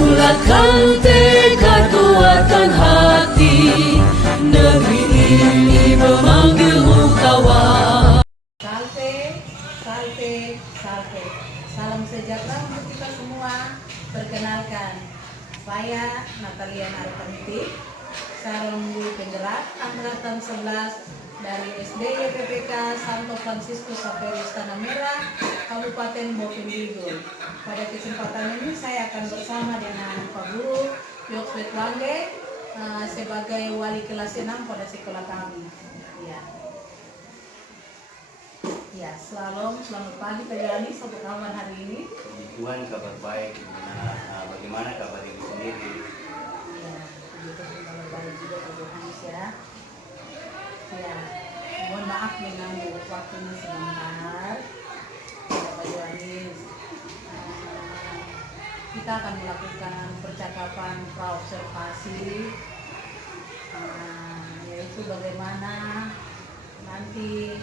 Bulatkan tekad kuatkan hati, negeri ini memanggilmu kawan. Salte, salte, salte. Salam sejahtera untuk kita semua. Perkenalkan, saya Natalia Narpaniti, Sarung Dwi Penggerak Angkatan 11 dari SD YPPK Santo Francisco Saveris Tanah Merah, Kabupaten Bovendigul. Pada kesempatan ini saya akan bersama dengan Pak Guru Yokswet Langge sebagai wali kelas 6 pada sekolah kami. Ya, selamat pagi Pak Yani, apa kabar hari ini? Puji Tuhan, kabar baik. Bagaimana kabar ibu sendiri? Ya, begitu kabar baik juga Pak Johanis ya. Ya, mohon maaf mengganggu waktunya sebentar. Ya, Pak Johanis. Kita akan melakukan percakapan praobservasi, yaitu bagaimana nanti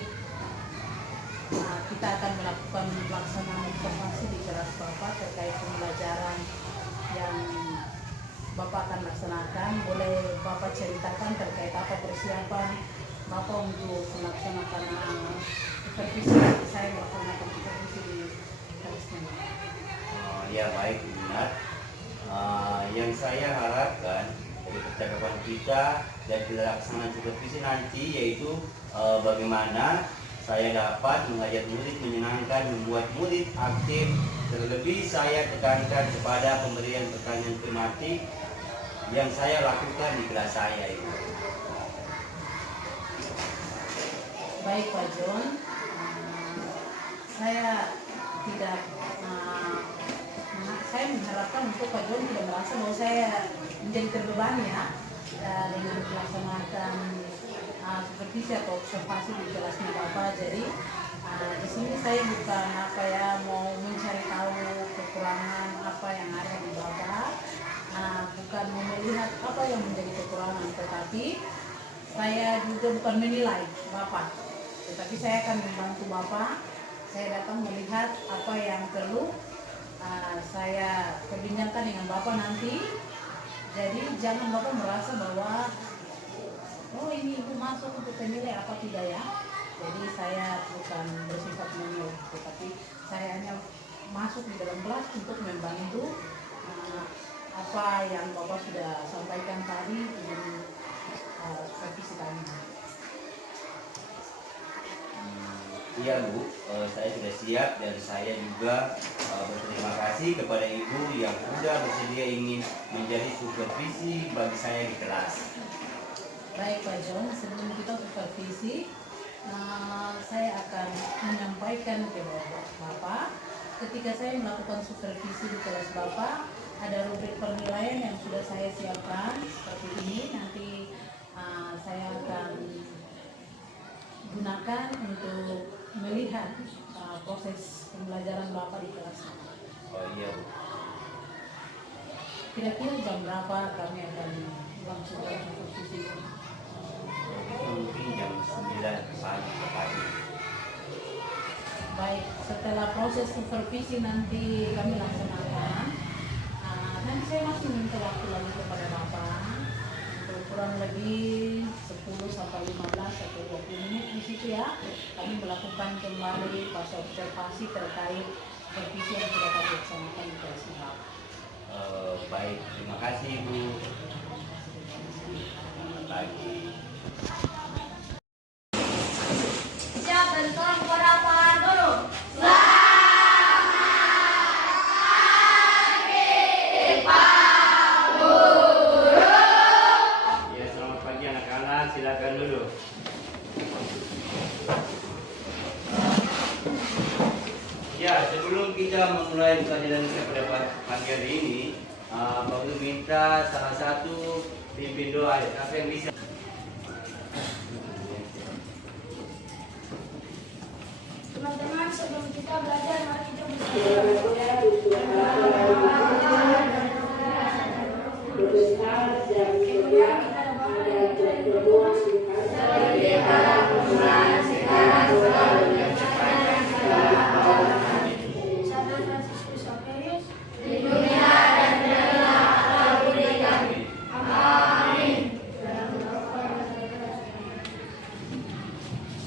kita akan melakukan pelaksanaan observasi di kelas Bapak terkait pembelajaran yang Bapak akan laksanakan. Boleh Bapak ceritakan terkait apa persiapan Bapak untuk melaksanakan supervisi? Saya melaksanakan supervisi di kelas ini. Ya baik, benar. Yang saya harapkan dari percakapan kita dan pelaksanaan supervisi nanti yaitu bagaimana saya dapat mengajak murid menyenangkan, membuat murid aktif. Terlebih saya tekankan kepada pemberian pertanyaan tematik yang saya lakukan di kelas saya itu. Baik Pak John, saya mengharapkan untuk Pak John tidak merasa bahwa saya menjadi terbebani ya dengan melaksanakan supervisi atau observasi di kelasnya Bapak. Jadi di sini saya bukan mau mencari tahu kekurangan apa yang ada di Bapak, bukan mau melihat apa yang menjadi kekurangan, tetapi saya juga bukan menilai Bapak, tetapi saya akan membantu Bapak. Saya datang melihat apa yang perlu saya perbincangkan dengan Bapak nanti. Jadi jangan Bapak merasa bahwa oh ini ibu masuk untuk penilai apa tidak ya. Jadi saya bukan bersifat menilai, tetapi saya hanya masuk di dalam kelas untuk membantu apa yang Bapak sudah sampaikan tadi dengan supervisi kami. Iya Bu, saya sudah siap dan saya juga berterima kasih kepada Ibu yang sudah bersedia ingin menjadi supervisi bagi saya di kelas. Baik Pak John, sebelum kita supervisi, saya akan menyampaikan ke Bapak, ketika saya melakukan supervisi di kelas Bapak, ada rubrik penilaian yang sudah saya siapkan seperti ini. Nanti saya akan gunakan untuk melihat proses pembelajaran Bapak di kelas. Oh iya Bu. Kira-kira jam berapa kami akan melangsungkan supervisi? Mungkin jam 9 pagi. Baik, setelah proses supervisi nanti kami laksanakan, nanti saya masih minta waktu lagi kepada Bapak untuk kurang lebih 10 sampai 15 atau 20 menit di situ ya. Kami melakukan kembali fase observasi terkait supervisi yang sudah kami laksanakan di kelas Bapak. Baik, terima kasih Bu. Selamat pagi. Siap dan tolong kepada Pak Guru. Ya, selamat silakan dulu. Ya, sebelum kita memulai pelajaran kita pada pagi hari ini, Pak Guru minta salah satu pimpin doa. Siapa yang bisa? Teman-teman, sebelum kita belajar, mari kita berdoa.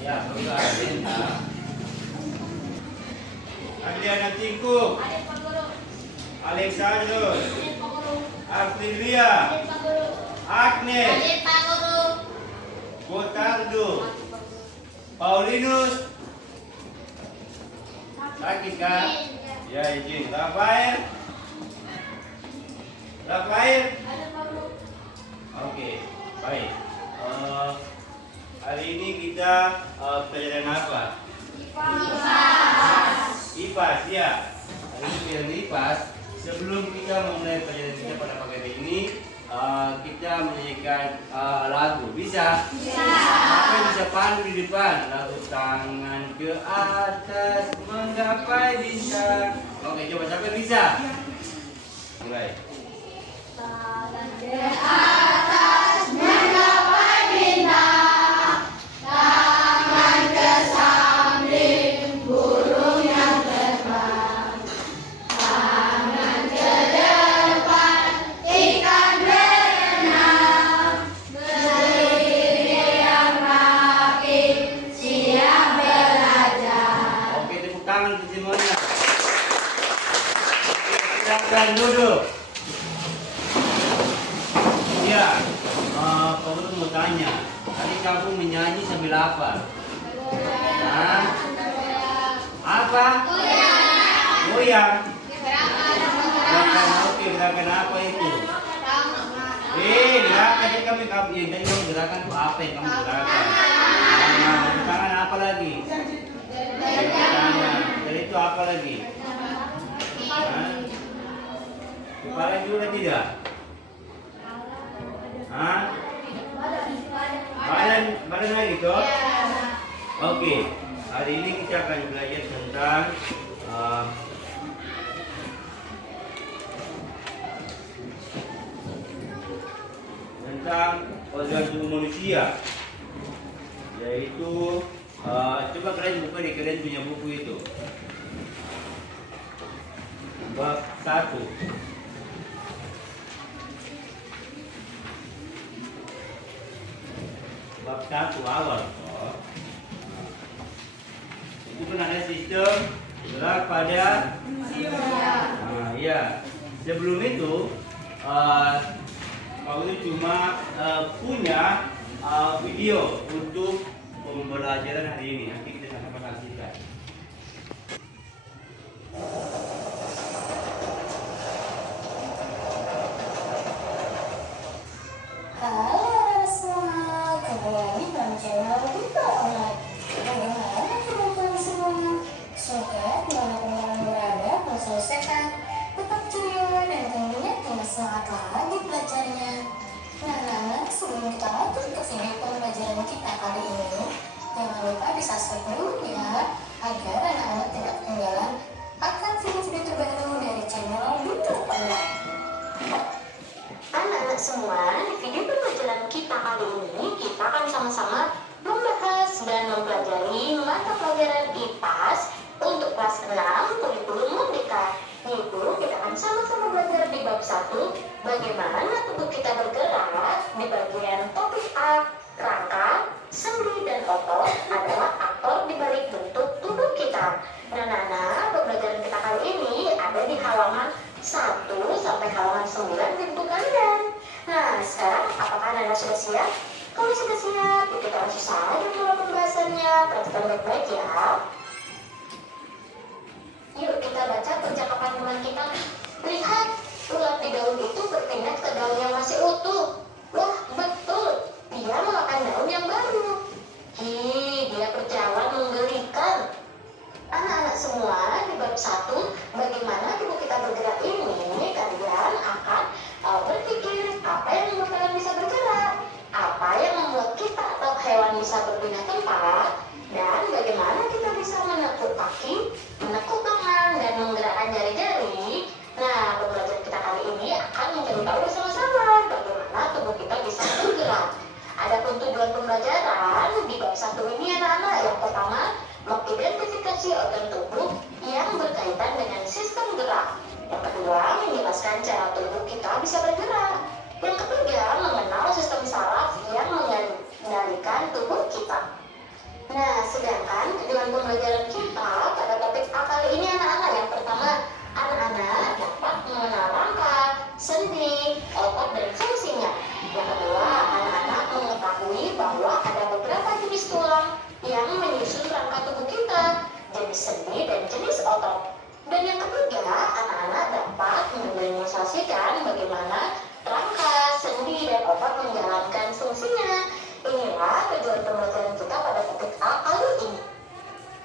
Ya, Bapak Adriana Tingkuk, Adik Pak Guru, Alexander, adik Pak Guru, Artilia, adik Pak Guru, Agnes, adik Pak Guru. Gotardo, Paulinus, sakit kan? Ya izin. Rafael, Rafael. Adik Pak Guru. Oke, baik. Hari ini kita pelajaran apa? IPAS, ya. Hari ini pelajaran IPAS. Sebelum kita memulai pelajaran kita pada pagi hari ini, kita menyanyikan lagu. Bisa? Bisa. Apa yang bisa pandu di depan? Lagu tangan ke atas menggapai bintang. Oke, coba siapa yang bisa? Mulai. Tangan ke atas menggapai bintang, tangan ke samping burung yang terbang, tangan ke depan ikan berenang, berdiri yang rapi siap belajar. Oke, tepuk tangan untuk semuanya. Silakan duduk. Ya, Pak Guru mau tanya. Tadi kamu menyanyi sambil apa? Hah? Apa? Goyang. Gerakan oke, gerakan apa itu? Gerakan yang kami tadi kamu gerakan itu apa yang kamu gerakan? Tepuk tangan apa lagi? Tepuk tangan. Dari itu apa lagi? Hah? Kepala juga tidak? Hah? Badan lagi toh? Oke. Hari ini kita akan belajar tentang organ tubuh manusia, yaitu coba kalian buka di kalian punya buku itu. Bab 1. Bab 1 awal. Itu kan ada sistem gerak pada iya. Sebelum itu Pak Guru cuma punya video untuk pembelajaran hari ini. Nanti kita sama-sama saksikan. Halo semua, kembali dalam channel Buka Online. Bagaimana kabar semua? Semoga dimanapun berada, selalu sehat, tetap ceria, dan tentunya tambah semangat lagi belajarnya. Nah, sebelum kita lanjut ke video pembelajaran kita kali ini, jangan lupa di-subscribe dulu ya, agar anak-anak tidak ketinggalan akan video-video terbaru dari channel Buka Online. Anak-anak semua, di video pembelajaran kita kali ini, kita akan sama-sama membahas dan mempelajari mata pelajaran IPAS untuk kelas 6 kurikulum Merdeka. Yaitu kita akan sama-sama belajar di bab 1, bagaimana tubuh kita bergerak. Di bagian topik A, rangka, sendi, dan otot adalah aktor di balik bentuk tubuh kita. Nah, pembelajaran kita kali ini ada di halaman 1 sampai halaman 9 di buku kalian. Nah, sekarang apakah Anda sudah siap? Kalau sudah siap, kita langsung saja mulai pembahasannya. Perhatikan baik-baik ya. Yuk kita baca percakapan teman kita. Lihat, ulat di daun itu berpindah ke daun yang masih utuh. Wah, betul. Dia memakan daun tujuan pembelajaran kita pada topik A kali ini anak-anak. Yang pertama, anak-anak dapat mengenal rangka, sendi, otot, dan fungsinya. Yang kedua, anak-anak mengetahui bahwa ada beberapa jenis tulang yang menyusun rangka tubuh kita, jenis sendi dan jenis otot. Dan yang ketiga, anak-anak dapat mendemonstrasikan bagaimana rangka, sendi, dan otot menjalankan fungsinya. Inilah tujuan pembelajaran kita pada topik A kali ini.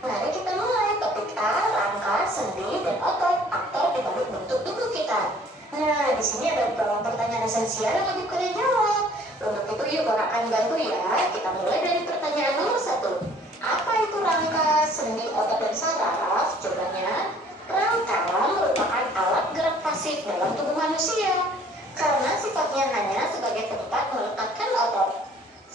Mari kita mulai topik A, rangka, sendi, dan otot, aktor di balik bentuk tubuh kita. Nah, di sini ada beberapa pertanyaan esensial yang wajib kalian jawab. Untuk itu yuk kakak akan bantu ya. Kita mulai dari pertanyaan nomor 1. Apa itu rangka, sendi, otot, dan saraf? Jawabannya, rangka merupakan alat gerak pasif dalam tubuh manusia karena sifatnya hanya sebagai tempat meletakkan otot.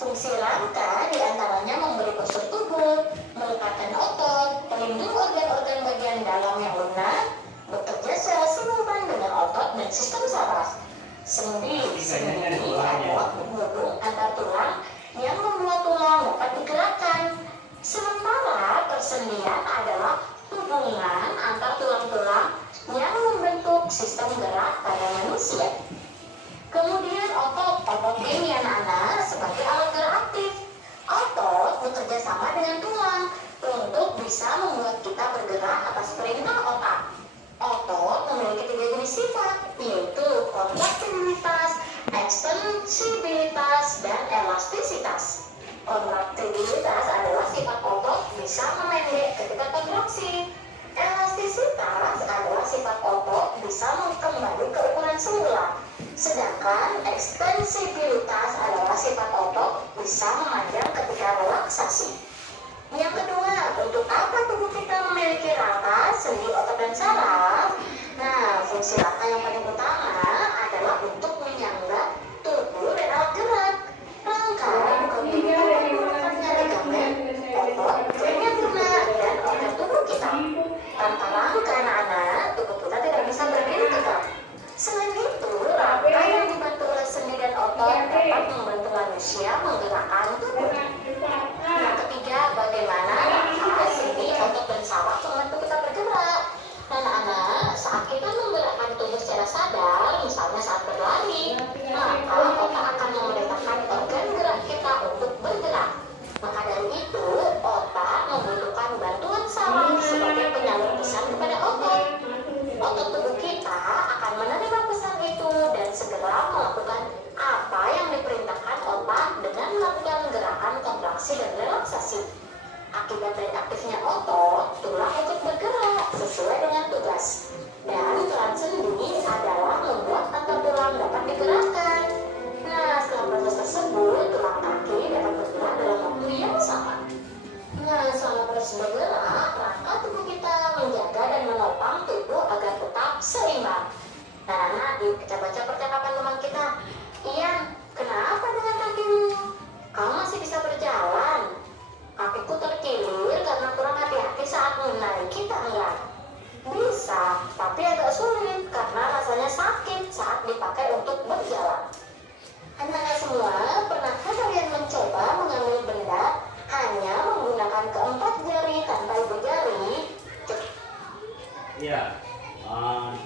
Fungsi rangka diantaranya memberi postur tubuh, melekatkan otot, pelindung organ-organ bagian dalam yang lunak, bekerja secara simultan dengan otot dan sistem saraf. Sendi adalah penghubung antar tulang yang membuat tulang dapat digerakkan. Sementara persendian adalah hubungan antar tulang-tulang yang membentuk sistem gerak pada manusia. Kemudian otot ini anak-anak sebagai alat gerak aktif. Otot bekerja sama dengan tulang untuk bisa membuat kita bergerak atas perintah otak. Otot memiliki 3 jenis sifat, yaitu kontraktibilitas, ekstensibilitas, dan elastisitas. Kontraktibilitas adalah sifat otot bisa memendek ketika kontraksi. Elastisitas adalah sifat otot bisa kembali ke ukuran semula. Sedangkan ekstensibilitas adalah sifat otot bisa memanjang ketika relaksasi. Yang kedua, untuk apa tubuh kita memiliki rangka, sendi, otot, dan saraf? Nah, fungsi rangka yang paling utama adalah untuk menyangga tubuh dan alat gerak. Rangka menggunakannya ligamen, otot, bagian lunak, dan organ tubuh kita. Tanpa rangka anak-anak, tubuh kita tidak bisa berdiri tegak. Selain itu, rangka yang dibantu oleh sendi dan otot dapat membantu manusia menggerakkan tubuh. Yang ketiga, bagaimana rangka, sendi, otot, dan saraf membantu kita bergerak. Anak-anak, saat kita menggerakkan tubuh secara sadar, misalnya saat berlari, maka otak akan memerintahkan organ gerak kita untuk bergerak. Maka dari itu, otak membutuhkan bantuan saraf sebagai penyalur pesan kepada otot. Otot tubuh kita akan menerima pesan itu dan segera melakukan apa yang diperintahkan otak dengan melakukan gerakan kontraksi dan relaksasi. Akibat dari aktifnya otot, tulang ikut bergerak sesuai dengan tugas. Dan peran sendi adalah membuat antar tulang dapat digerakkan. Nah, setelah proses tersebut, tulang kaki dapat bergerak dalam waktu yang sama. Nah, selama proses bergerak, rangka tubuh kita menjaga dan menopang tubuh agar tetap seimbang. Nah, kita baca percakapan teman kita. Ian, kenapa dengan kakimu? Kamu masih bisa berjalan. Kakiku terkilir karena kurang hati-hati saat menaiki tangga. Bisa, tapi agak sulit karena rasanya sakit saat dipakai untuk berjalan. Anak-anak semua, pernahkah kalian mencoba mengambil benda hanya menggunakan keempat jari tanpa ibu jari? Iya,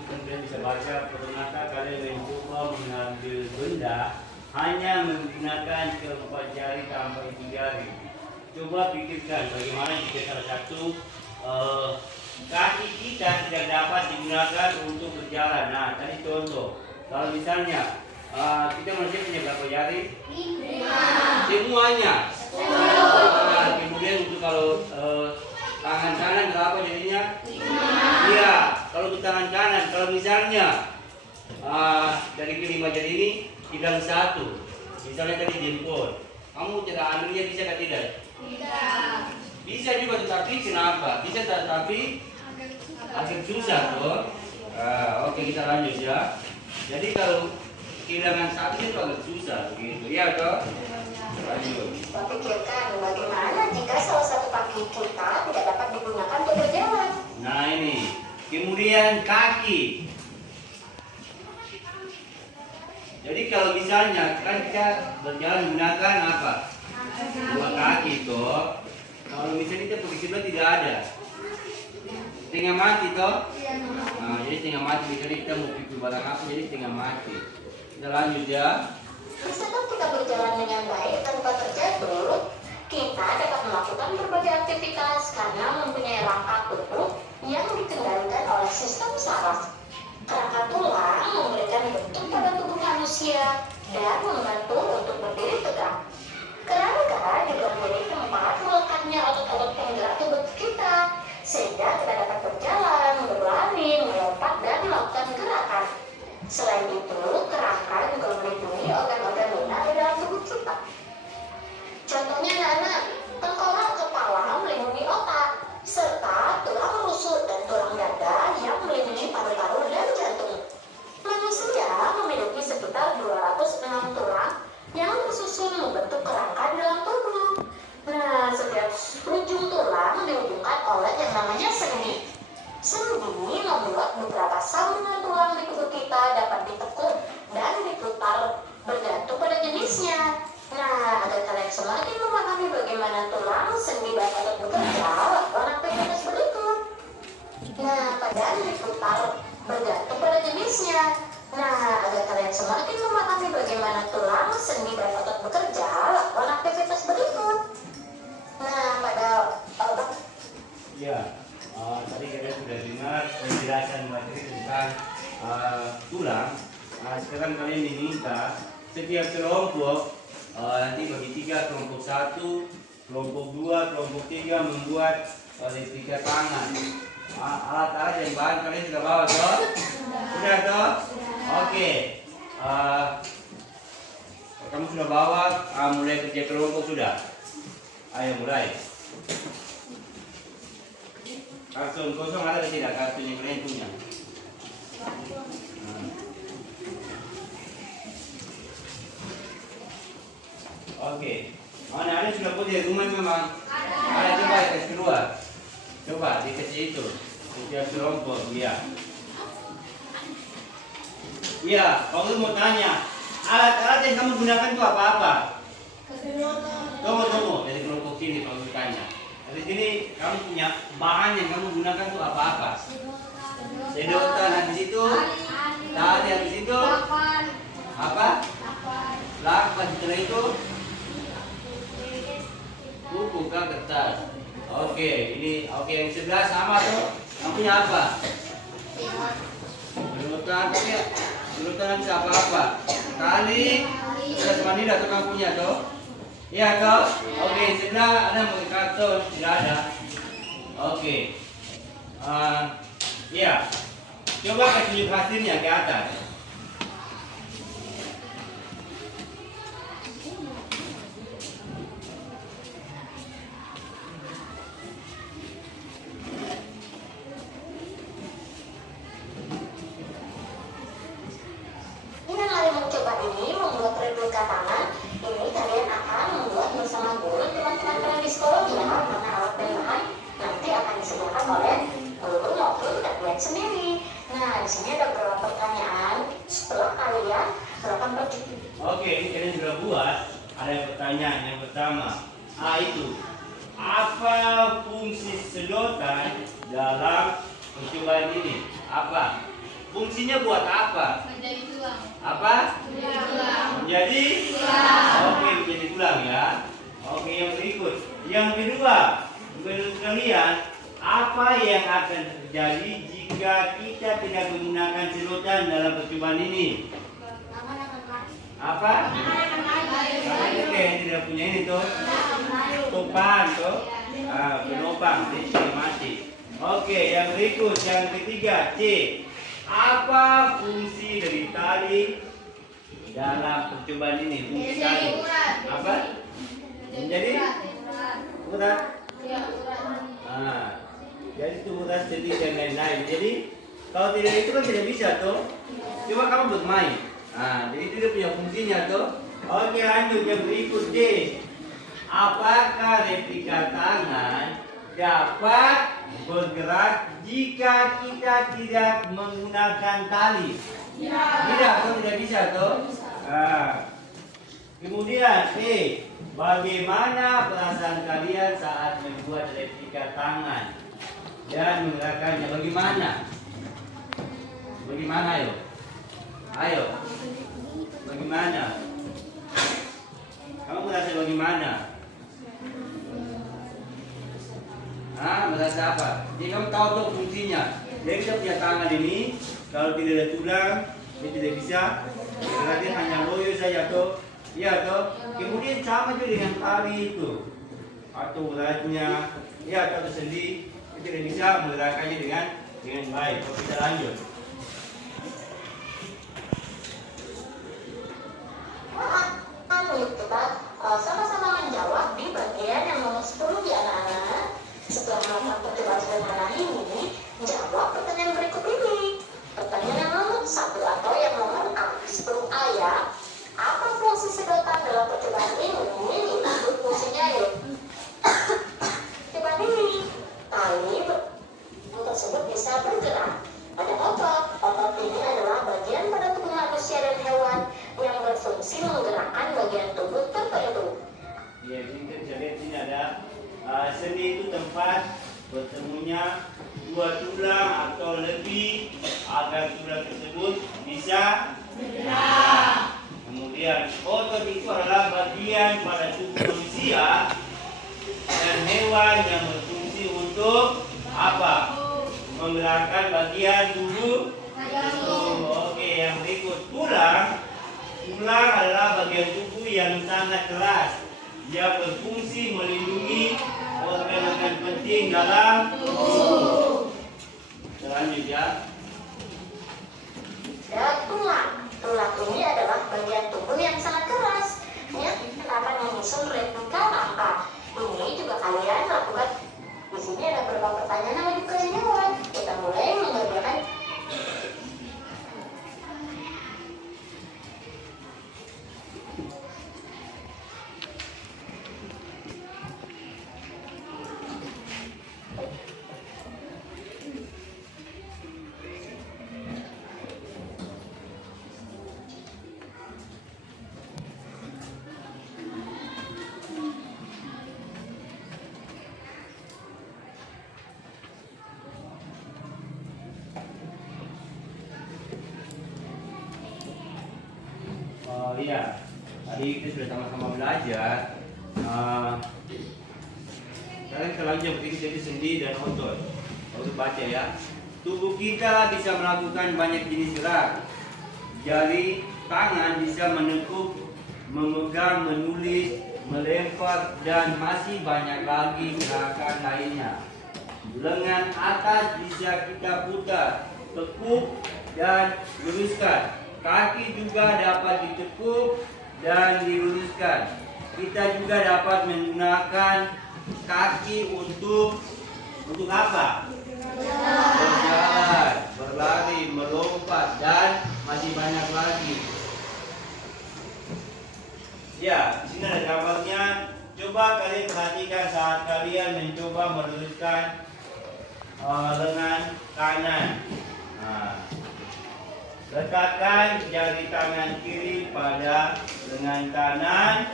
kalian bisa baca, pernahkah kalian mencoba mengambil benda hanya menggunakan keempat jari tanpa ibu jari? Coba pikirkan bagaimana jika salah satu kaki kita tidak dapat digunakan untuk berjalan. Nah, tadi contoh, kalau misalnya kita manusia punya berapa jari? 5. Semuanya. Kemudian untuk kalau tangan kanan berapa jadinya? 5. Iya, kalau untuk tangan kanan, kalau misalnya dari kelima jari ini hilang 1, misalnya tadi jempol, kamu cara ambilnya bisa atau tidak? Tidak. Bisa juga, tetapi kenapa? Bisa tetapi agak susah toh. Oke, kita lanjut ya. Jadi kalau kehilangan 1 itu agak susah begitu, ya toh? Lanjut. Pikirkan bagaimana jika salah satu kaki kita tidak dapat digunakan untuk berjalan. Nah ini, kemudian kaki. Jadi kalau misalnya kan kita berjalan menggunakan apa? 2 kaki toh. Kalau misalnya kita posisi sebelah tidak ada. Setengah mati toh. Nah, jadi setengah mati. Misalnya kita mau pipi barang apa, jadi setengah mati. Kita lanjut ya. Misalkan kita berjalan dengan baik tanpa terjatuh, kita dapat melakukan berbagai aktivitas karena mempunyai rangka tubuh yang dikendalikan oleh sistem saraf. Rangka tulang memberikan bentuk pada tubuh manusia dan membantu untuk berdiri tegak. Kerangka juga menjadi tempat melekatnya otot-otot penggerak tubuh kita, sehingga kita dapat berjalan, berlari, melompat, dan melakukan gerakan. Selain itu, kerangka juga melindungi organ-organ lunak di dalam tubuh kita. Contohnya anak-anak, tengkorak kepala melindungi otak, serta tulang rusuk dan tulang dada yang melindungi paru-paru dan jantung. Manusia memiliki sekitar 206 tulang yang tersusun membentuk kerangka di dalam tubuh. Nah, setiap ujung tulang dihubungkan oleh yang namanya sendi. Sendi membuat beberapa sambungan tulang di tubuh kita dapat ditekuk dan diputar bergantung pada jenisnya. Nah, agar kalian semakin memahami bagaimana tulang, sendi, dan otot bekerja, lakukan aktivitas berikut. Nah, pada diputar bergantung pada jenisnya. Nah, agar kalian semakin memahami bagaimana tulang, sendi, dan otot bekerja, lakukan aktivitas berikut. Nah, pada Ya, tadi kita sudah dengar penjelasan materi tentang tulang. Sekarang kalian diminta setiap kelompok nanti bagi 3, kelompok 1, kelompok 2, kelompok 3 membuat replika tangan. Alat-alat yang bahan kalian sudah bawa toh? Sudah toh? Oke. Kamu sudah bawa, mulai kerja kelompok sudah? Ayo mulai. Kartun kosong ada tidak kartun yang kalian punya? Oke. Mana ada sudah punya rumah memang? Ada coba kasih keluar. Coba dikasih itu. Setiap kelompok dia. Iya, kalau mau tanya, alat-alat yang kamu gunakan itu apa-apa? Tunggu. Dari kelompok sini kalau tanya. Dari sini kamu punya bahan yang kamu gunakan itu apa-apa? Sedotan habis itu, tali habis itu, apa? Lakban setelah itu, buku kah kertas? Oke, ini oke yang sebelah sama tuh. Kamu punya apa? Sedotan ya. Sedotan bisa apa-apa? Tali, kertas manila tuh kamu punya tuh. Iya toh? Oke, sebelah ada mau karton, tidak ada. Oke. Iya. Coba kasih hasilnya ke atas. Dengan kalian mencoba ini membuat replika tangan, ini kalian akan membuat bersama guru teman-teman kalian di sekolah ya, karena alat dan bahan nanti akan disediakan oleh guru maupun kalian sendiri. Nah, di sini ada beberapa pertanyaan. Setelah kalian melakukan percobaan. Oke, ini kalian sudah buat. Ada pertanyaan yang pertama. Itu apa fungsi sedotan dalam percobaan ini? Apa? Fungsinya buat apa? Menjadi tulang. Apa? Menjadi tulang. Oke, menjadi tulang ya. Oke, yang berikut. Yang kedua, menurut kalian apa yang akan terjadi jika kita tidak menggunakan sedotan dalam percobaan ini? Apa? Karena kita yang tidak punya ini tuh topan tuh, penopang, jadi mati. Oke, yang berikut, yang ketiga, C. Apa fungsi dari tali dalam percobaan ini? Fungsi tali apa? Menjadi urat. Jadi itu urat jadi dan lain-lain. Jadi kalau tidak itu kan tidak bisa tuh. Coba kamu bermain. Jadi itu dia punya fungsinya tuh. Oke, lanjut yang berikut D. Apakah replika tangan dapat bergerak jika kita tidak menggunakan tali? Tidak, kok tidak bisa tuh. Kemudian bagaimana perasaan kalian saat membuat replika tangan dan menggerakkannya? Bagaimana? Bagaimana ayo? Ayo. Bagaimana? Kamu merasa bagaimana? Merasa apa? Jadi kamu tahu tuh fungsinya. Jadi kita punya tangan ini, kalau tidak ada tulang, dia tidak bisa. Berarti hanya loyo saja tuh. Iya toh. Kemudian sama juga dengan tali itu atau uratnya, ya atau sendi, kita tidak bisa menggerakkannya dengan baik. Oke, kita lanjut. Kita sama-sama menjawab di bagian yang nomor 10 di anak-anak. Setelah melakukan percobaan sederhana ini, jawab pertanyaan berikut ini. Pertanyaan yang nomor 1 atau yang nomor A. Sebelum ayat, apa fungsi sedotan dalam percobaan ini? Fungsinya ya. Percobaan ini, tali tersebut bisa bergerak. Ada otot. Otot ini adalah bagian pada tubuh manusia dan hewan yang berfungsi menggerakkan bagian tubuh tertentu. Ya, jadi kita bisa lihat sini ada sendi itu tempat bertemunya dua tulang atau lebih agar tulang tersebut bisa bergerak. Kemudian otot itu adalah bagian pada tubuh manusia dan hewan yang berfungsi untuk apa? Menggerakkan bagian tubuh. Oke, yang berikut tulang. Tulang adalah bagian tubuh yang sangat keras. Dia berfungsi melindungi organ-organ penting dalam tubuh. Selanjutnya, tulang. Tulang ini adalah bagian tubuh yang sangat keras. Ya, kita akan menyusun replika langkah. Ini juga kalian lakukan. Di sini ada beberapa pertanyaan yang wajib kalian jawab. Kita mulai mengerjakan. oh iya, tadi kita sudah sama-sama belajar. Sekarang kita lanjut jadi sendi dan otot. Lalu baca ya. Tubuh kita bisa melakukan banyak jenis gerak. Jari tangan bisa menekuk, memegang, menulis, melempar, dan masih banyak lagi gerakan lainnya. Lengan atas bisa kita putar, tekuk, dan luruskan. Kaki juga dapat ditekuk dan diluruskan. Kita juga dapat menggunakan kaki untuk apa? Berjalan, berlari, melompat, dan masih banyak lagi. Ya, di sini ada gambarnya. Coba kalian perhatikan saat kalian mencoba meluruskan lengan kanan. Letakkan jari tangan kiri pada lengan kanan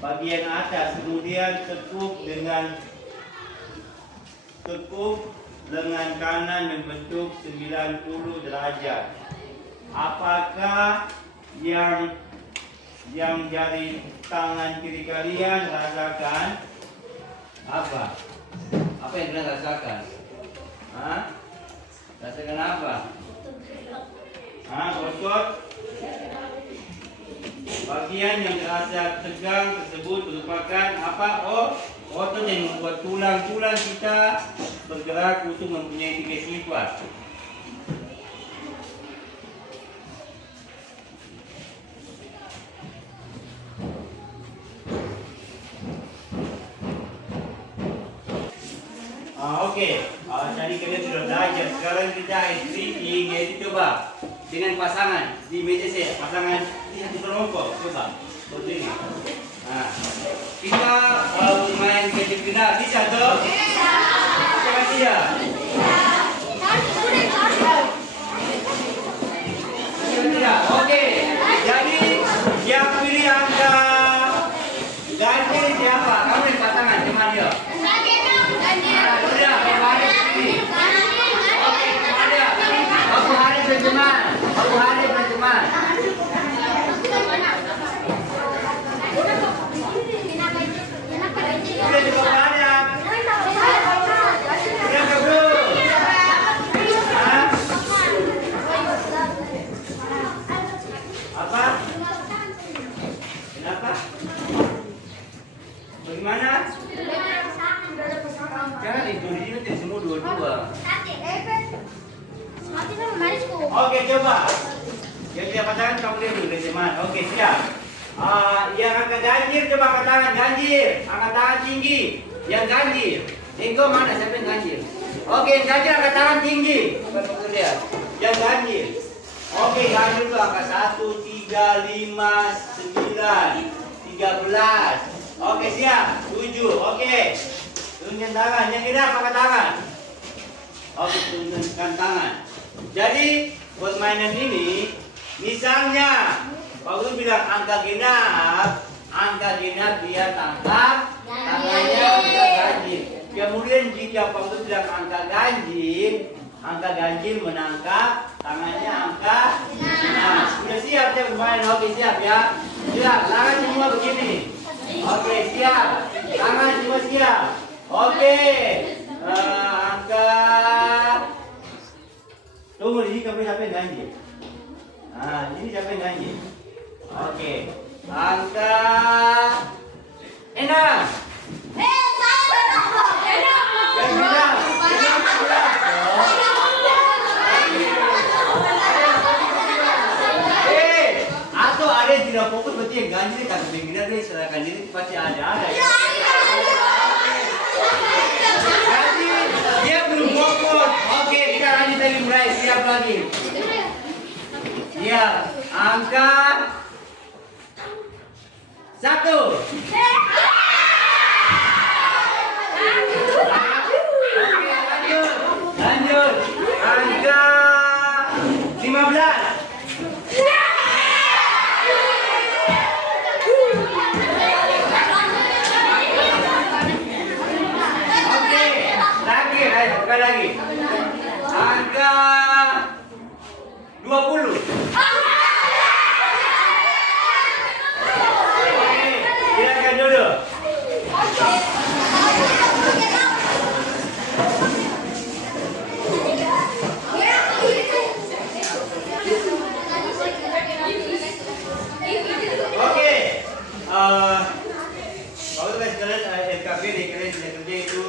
bagian atas, kemudian tekuk lengan kanan membentuk 90 derajat. Apakah yang jari tangan kiri kalian rasakan? Apa yang kalian rasakan? Rasakan apa? Otot. Bagian yang terasa tegang tersebut merupakan apa? Otot yang membuat tulang-tulang kita bergerak untuk mempunyai 3 sifat. Oke. Tadi kalian sudah belajar. Sekarang kita stripping, yaitu coba dengan pasangan di meja saya, pasangan di satu kelompok, coba berdiri. Kita main gadget final, bisa toh? Bisa. Bisa kasih ya? Bisa. Oke. Jadi yang pilih Bagaimana? Sudah ada pasangan. Jangan itu di sini tidak semua dua-dua. Mati sama Marisku. Oke, coba. Yang tidak pasangan kamu lihat dulu teman. Oke, siap. Yang angkat ganjil coba angkat tangan ganjil. Angkat tangan tinggi. Yang ganjil. Engkau mana? Siapa yang ganjil? Oke, yang ganjil angkat tangan tinggi. Bukan lihat. Yang ganjil. Oke, ganjil itu angka 1, 3, 5, 9, 13. Oke, siap. 7. Oke. Tunjukkan tangan. Yang genap angkat tangan. Oke, tunjukkan tangan. Jadi, buat mainan ini, misalnya, kalau bilang angka genap dia tangkap, tangannya angka ganjil. Kemudian jika Pak Utu bilang angka ganjil menangkap, tangannya angka genap. Sudah siap ya bermain? Oke, siap ya. Siap, tangan semua begini. Oke, siap. Tangan semua siap. Oke. Angka. Tunggu, ini siapa yang ganjil? Nah, ini siapa yang ganjil? Oke. Angka 6. Atau ada yang tidak fokus berarti yang ganjil kan pinggiran deh, sedangkan ini pasti ada ya. Jadi dia belum fokus. Oke, kita lanjut lagi mulai, siap lagi. Siap. Angka 1. Lanjut. Angka 15. Oke, sekali lagi. Angka 20. Oke, silakan duduk. Oke, kalau guys kalian LKP di kalian sudah kerja itu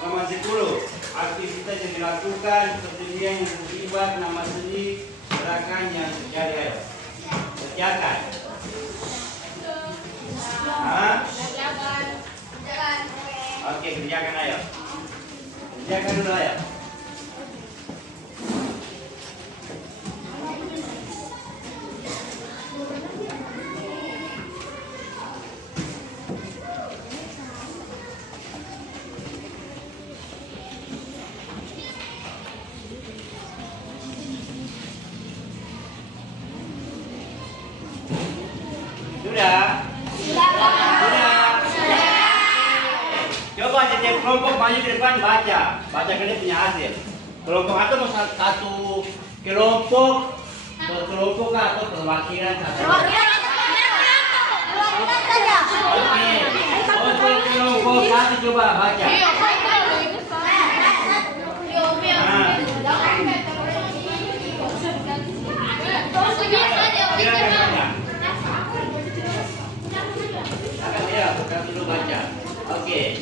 halaman 10. Aktivitas yang dilakukan pertunjukan yang terlibat nama seni gerakan yang terjadi. Kerjakan. Oke, kerjakan ayo. Kerjakan dulu ayo. Sudah? Coba setiap kelompok maju di depan baca. Baca kalian punya hasil. Kelompok atau mau satu kelompok atau perwakilan satu. Oke. Untuk kelompok satu coba baca. Bukan dulu baca. Oke.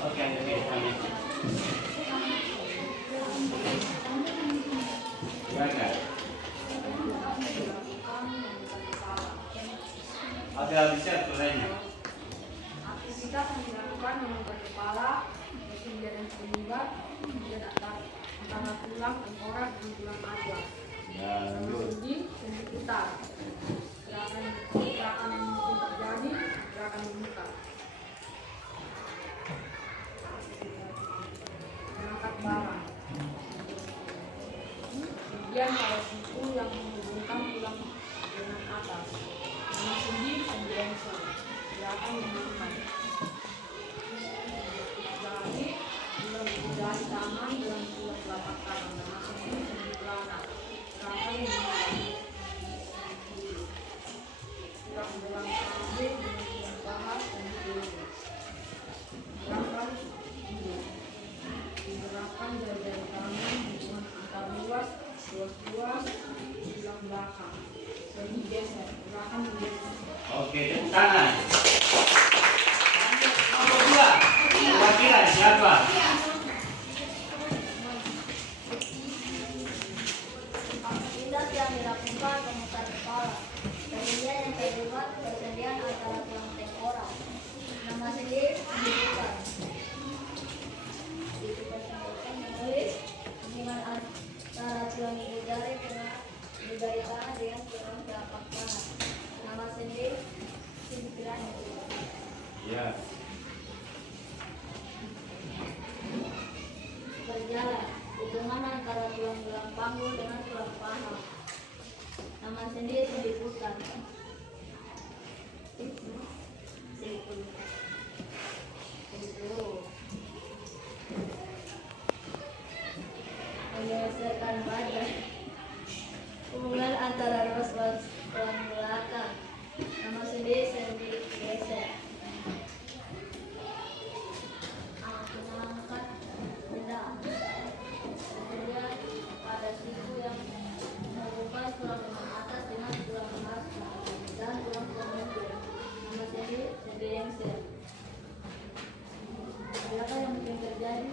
Oke, depannya. Silakan. Ada bisa aturannya. Aktivitas yang dilakukan mengangkat kepala, bersinggah dan terlibat, kemudian antara tulang, tengkorak, dan tulang aja. Sendi, sendi putar. Gerakan yang mungkin terjadi, gerakan membuka. Mengangkat barang. Kemudian kalau siku yang menghubungkan tulang dengan atas. Nama sendi, sendi lengser. Gerakan membuka. Jari, jari tangan dalam dua telapak tangan. Nama sendi, sendi pelana. Gerakan membuka. Kurang dalam kambing dengan bahan Oke, tepuk tangan. Nomor 2. Kira-kira siapa? Aktivitas yang dilakukan pemutar kepala. Persendian yang terlibat persendian antara tulang tengkorak. Nama sendi dibuka. Itu persendian menulis hubungan antara tulang ibu jari dengan ibu jari kanan dengan tulang telapak kanan. Nama sendi singkiran. Ya. Berjalan. Hubungan antara tulang panggul dengan tulang paha. Nama sendi sendi putar. Menggeserkan badan. Hubungan antara ros tulang belakang. Nama sendi sendi geser. Mengangkat benda. Kemudian pada siku yang menghubungkan tulang lengan atas dengan tulang lemas dan tulang punggung. Nama sendi lengser. Gerakan yang mungkin terjadi: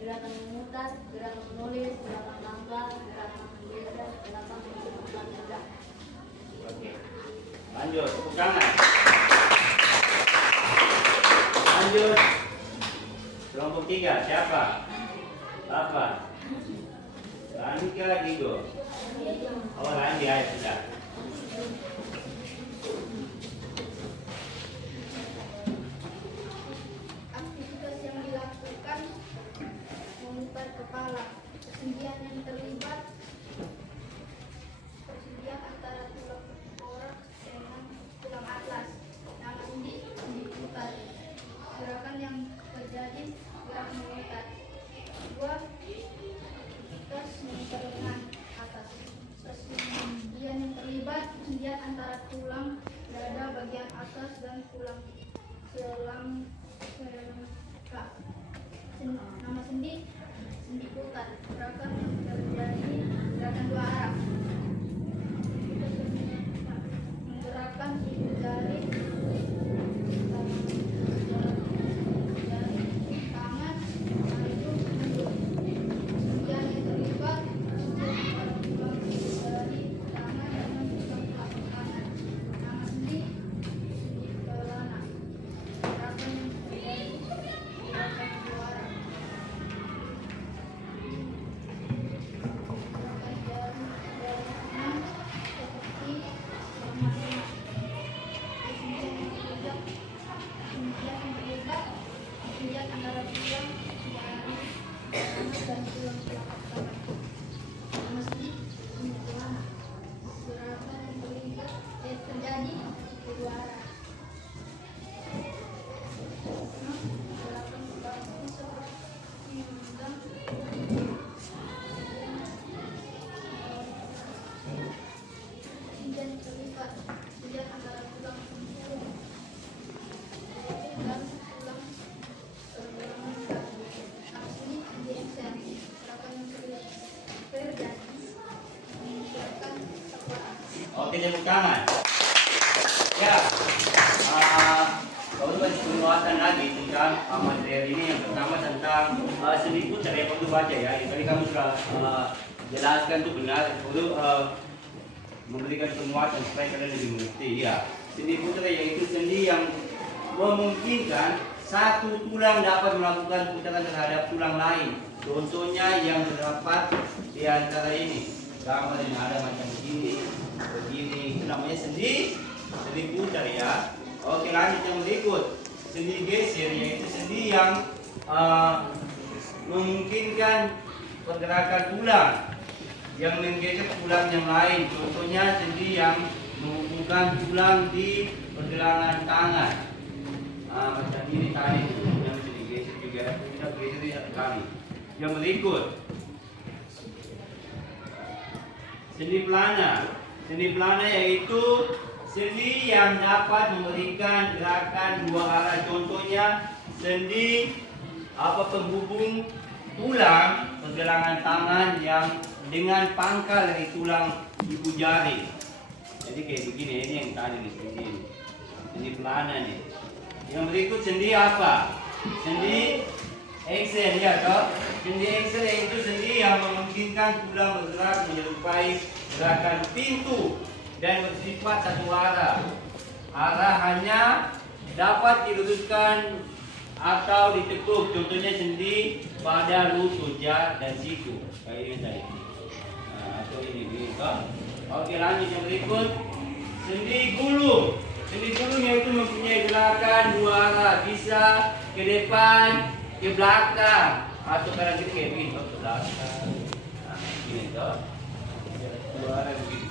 gerakan memutar, gerakan menulis, gerakan langkah, gerakan menggeser, gerakan menghubungkan benda. Oke. Lanjut, tepuk tangan. Lanjut. Kelompok 3, siapa? Bapak. Lanjut Digo. Oh, lanjut ya sudah. Aktivitas yang dilakukan memutar kepala. Persendian yang terlibat persendian antara tulang tengkorak dengan tulang atlas. Nama sendi putar. Gerakan yang terjadi gerak memutar. 2. Tos memutar lengan atas. Persendian yang terlibat persendian antara tulang dada bagian atas dan tulang selangka. Nama sendi putar. Gerakan yang terjadi gerakan dua arah. Menggerakkan ibu jari tangan maju mundur. Persendian yang terlibat persendian antara tulang ibu jari tangan dengan tulang telapak kanan. Nama sendi pelana. Gerakan yang terjadi gerakan dua arah. Gerakan jari enam seperti sama-sama. Persendian yang terlibat persendian antara tulang jari kanan dan tulang telapak kanan. Nama sendi pelana. Gerakan yang terlibat terjadi kedua arah. Gerakan bahu seperti menggenggam. Persendian yang terlibat persendian antara tulang punggung dan tulang belakang. Nama sendi lengser. Gerakan yang terlibat terjadi menggerakkan kepala. Oke, tepuk tangan. Ya. Kau juga penguatan lagi tentang materi ini. Yang pertama tentang sendi putar ya, kau baca ya. Tadi kamu sudah jelaskan itu benar. Kau memberikan penguatan supaya kalian lebih mengerti. Ya, sendi putar yaitu sendi yang memungkinkan satu tulang dapat melakukan putaran terhadap tulang lain. Contohnya yang terdapat di antara ini. Gambar yang ada macam begini, begini. Itu namanya sendi putar ya. Oke, lanjut yang berikut. Sendi geser yaitu sendi yang memungkinkan pergerakan tulang yang menggeser tulang yang lain. Contohnya sendi yang menghubungkan tulang di pergelangan tangan. Macam ini tadi yang sendi geser juga. Kita geser di satu kali. Yang berikut, sendi pelana. Sendi pelana yaitu sendi yang dapat memberikan gerakan dua arah. Contohnya sendi penghubung tulang pergelangan tangan yang dengan pangkal dari tulang ibu jari. Jadi kayak begini, ini yang tadi di sini. Sendi pelana nih. Yang berikut sendi apa? Sendi Excel ya toh. Sendi Excel itu sendi yang memungkinkan tulang bergerak menyerupai gerakan pintu dan bersifat satu arah. Arah hanya dapat diluruskan atau ditekuk. Contohnya sendi pada lutut ya dan siku. Kayak ini tadi. Nah, atau ini gitu. Oke, lanjut yang berikut. Sendi gulung. Sendi gulung yaitu mempunyai gerakan dua arah, bisa ke depan, ke belakang, atau kadang kita kayak begini, ke belakang. Nah, gini toh. Dua arah begini.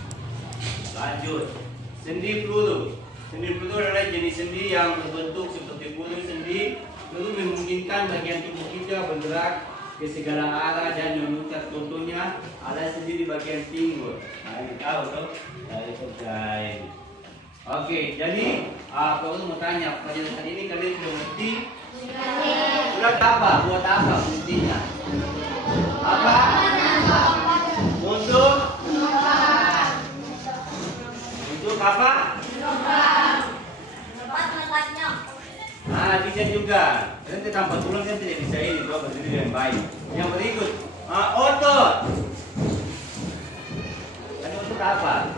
Lanjut. Sendi peluru. Sendi peluru adalah jenis sendi yang berbentuk seperti peluru. Sendi peluru memungkinkan bagian tubuh kita bergerak ke segala arah dan memutar. Contohnya ada sendi di bagian pinggul. Nah, ini tahu toh dari kerjain. Oke, jadi kalau mau tanya pelajaran ini kalian sudah mengerti? Sudah apa? Buat apa fungsinya? Apa? Untuk apa? Nah, bisa juga. Nanti tanpa tulang kan tidak bisa ini, kalau berdiri dengan baik. Yang berikut, otot. Tadi otot apa?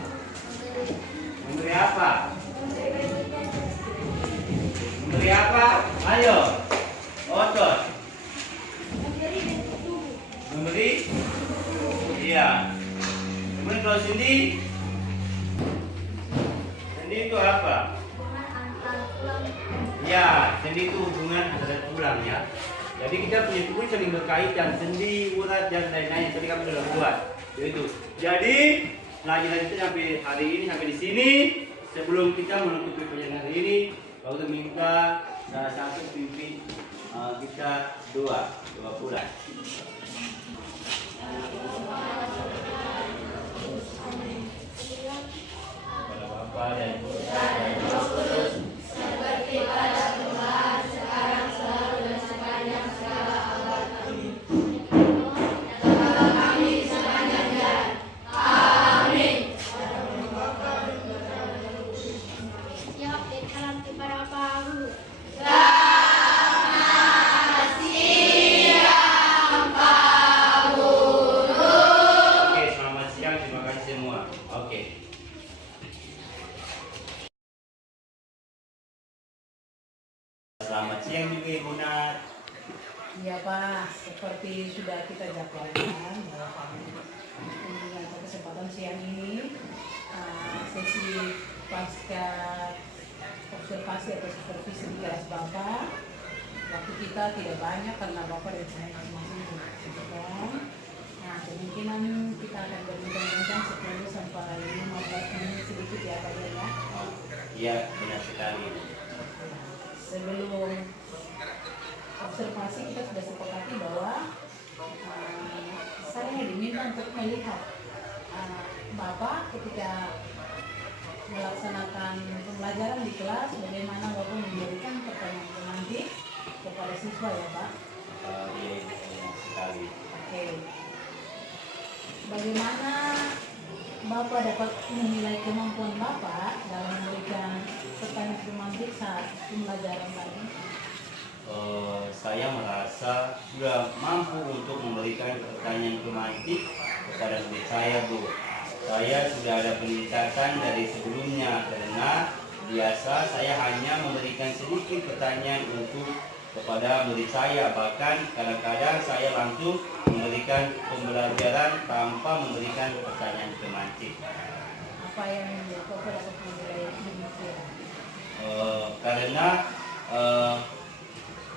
Memberi apa? Memberi apa? Ayo, otot. Memberi? Iya. Kemudian kalau sendi itu apa? Ya, sendi itu hubungan antara tulang ya. Jadi kita punya tubuh saling berkaitan, sendi, urat dan lain-lain. Tadi kami sudah buat. Itu. Jadi pelajaran kita sampai hari ini sampai di sini. Sebelum kita menutupi pelajaran hari ini, kalau minta salah satu pimpin kita doa bulan. Bapa dan Putra dan Roh Kudus, seperti pada Tuhan, sekarang, selalu, dan sepanjang segala abad. Amin. Kami sepanjang jalan. Amin. Siap salam kepada Pak Guru. Selamat siang Pak Guru. Oke, selamat siang, terima kasih semua. Oke. Selamat siang juga Ibu Nat. Iya Pak, seperti sudah kita jadwalkan dengan kesempatan siang ini sesi pasca observasi atau supervisi di kelas Bapak. Waktu kita tidak banyak karena Bapak dan saya masing-masing sibuk. Nah, kemungkinan kita akan berbincang-bincang 10 sampai 15 menit sedikit ya Pak ya. Iya, benar sekali. Sebelum observasi kita sudah sepakati bahwa saya diminta untuk melihat Bapak ketika melaksanakan pembelajaran di kelas, bagaimana Bapak memberikan pertanyaan pemantik kepada siswa ya Pak? Iya, benar sekali. Oke. Bagaimana Bapak dapat menilai kemampuan Bapak dalam memberikan pertanyaan pemantik saat pembelajaran tadi? Saya merasa sudah mampu untuk memberikan pertanyaan pemantik kepada murid saya, Bu. Saya sudah ada peningkatan dari sebelumnya karena biasa saya hanya memberikan sedikit pertanyaan untuk kepada murid saya, bahkan kadang-kadang saya langsung memberikan pembelajaran tanpa memberikan pertanyaan pemantik. Apa yang membuat Bapak dapat menilai demikian? Karena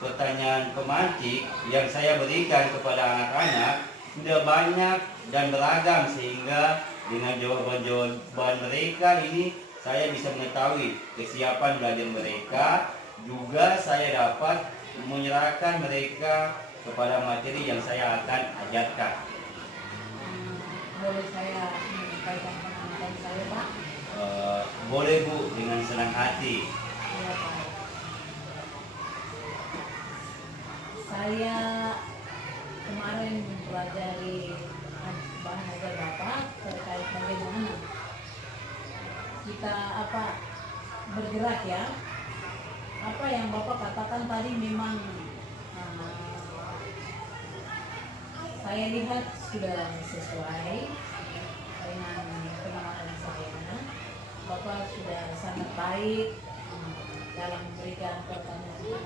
pertanyaan pemantik yang saya berikan kepada anak-anak sudah banyak dan beragam, sehingga dengan jawaban-jawaban mereka ini saya bisa mengetahui kesiapan belajar mereka. Juga saya dapat menyerahkan mereka kepada materi yang saya akan ajarkan. Boleh saya menyampaikan pengalaman saya Pak? Boleh Bu, dengan senang hati. Iya Pak. Saya kemarin mempelajari bahan ajar Bapak terkait bagaimana kita bergerak ya. Apa yang Bapak katakan tadi memang saya lihat sudah sesuai dengan pengamatan saya. Bapak sudah sangat baik dalam memberikan pertanyaan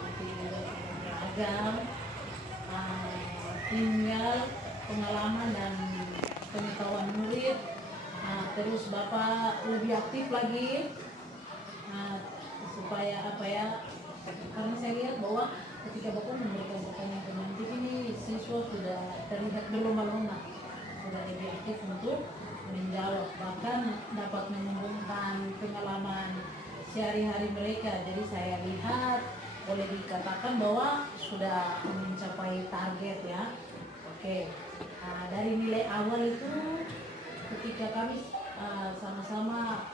beragam, tinggal pengalaman dan pengetahuan murid. Terus Bapak lebih aktif lagi supaya karena saya lihat bahwa ketika Bapak memberikan pertanyaan ini siswa sudah terlihat berlomba-lomba, sudah lebih aktif untuk menjawab, bahkan dapat menyambungkan pengalaman sehari-hari mereka. Jadi saya lihat boleh dikatakan bahwa sudah mencapai target ya. Oke, dari nilai awal itu ketika kami sama-sama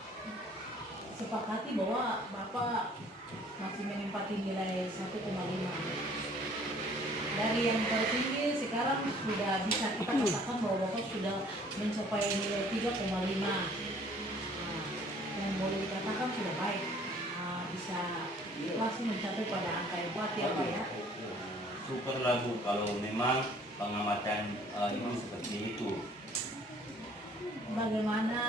sepakati bahwa Bapak masih menempati nilai 1,5. Dari yang tertinggi sekarang sudah bisa kita katakan bahwa Bapak sudah mencapai nilai 3,5. Yang boleh dikatakan sudah baik, bisa langsung mencapai pada angka yang 4 ya Pak ya. Super lah Bu, kalau memang pengamatan itu seperti itu. Bagaimana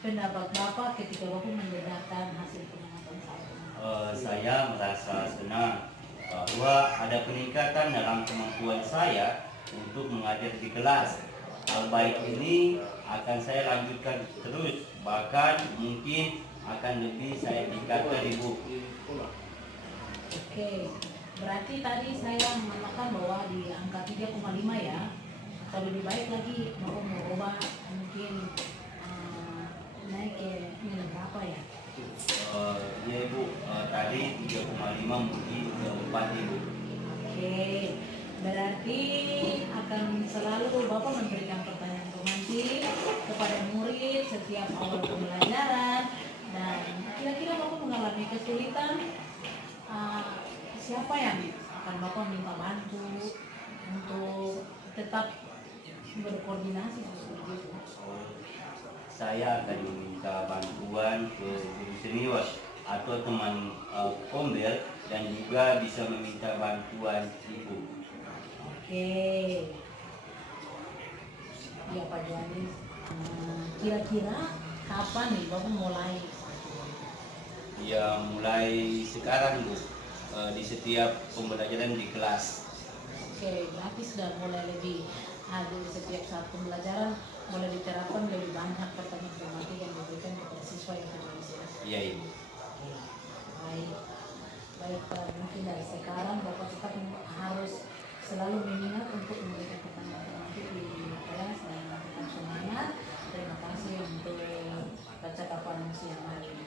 pendapat Bapak ketika Bapak mendengarkan hasil pengamatan saya? Saya merasa senang bahwa ada peningkatan dalam kemampuan saya untuk mengajar di kelas. Hal baik ini akan saya lanjutkan terus, bahkan mungkin akan lebih saya tingkatkan Ibu. Oke, berarti tadi saya mengatakan bahwa di angka 3,5 ya. Kalau lebih baik lagi Bapak mau ubah mungkin naik ke nilai berapa ya? Ya Ibu, tadi 3,5 mungkin 4 Ibu. Oke, berarti akan selalu Bapak memberikan pertanyaan romantis kepada murid setiap awal pembelajaran. Dan kira-kira Bapak mengalami kesulitan, siapa yang akan Bapak minta bantu untuk tetap berkoordinasi seperti itu? Saya akan meminta bantuan ke guru senior atau teman kombel, dan juga bisa meminta bantuan Ibu. Oke, ya Pak Janis, kira-kira kapan nih Bapak mulai? Ya mulai sekarang Bu, di setiap pembelajaran di kelas. Oke, berarti sudah mulai lebih di setiap saat pembelajaran mulai diterapkan lebih banyak pertanyaan gramatik yang diberikan kepada siswa yang tertulis ya. Iya Ibu. Baik, baik Pak. Mungkin dari sekarang Bapak tetap harus selalu mengingat untuk memberikan pertanyaan gramatik di kelas dan tetap semangat. Terima kasih untuk percakapan siang hari ini.